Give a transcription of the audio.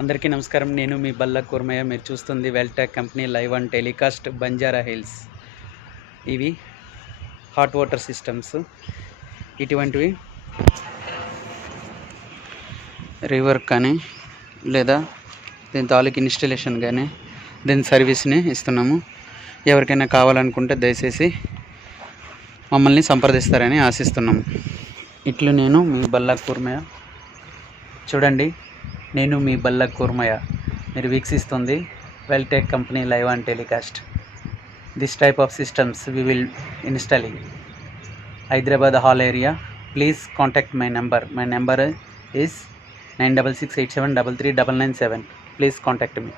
అందరికీ నమస్కారం. నేను మీ బల్లకూర్మయ్య. మీరు చూస్తుంది Vel Tech company live and telecast Banjara హిల్స్. ఇవి హాట్ వాటర్ సిస్టమ్స్. ఇటువంటివి రీవర్క్ కానీ లేదా దీని తాలూకు ఇన్స్టలేషన్ కానీ దీని సర్వీస్ని ఇస్తున్నాము. ఎవరికైనా కావాలనుకుంటే దయచేసి మమ్మల్ని సంప్రదిస్తారని ఆశిస్తున్నాము. ఇట్లు నేను మీ బల్లకూర్మయ్య. చూడండి, నేను మీ బల్లకూర్మయ్య. మీరు వీక్షిస్తుంది Veltech company live and telecast. This type of systems we will installing Hyderabad hall area. Please contact my number. My number is 9668733997. Please contact me.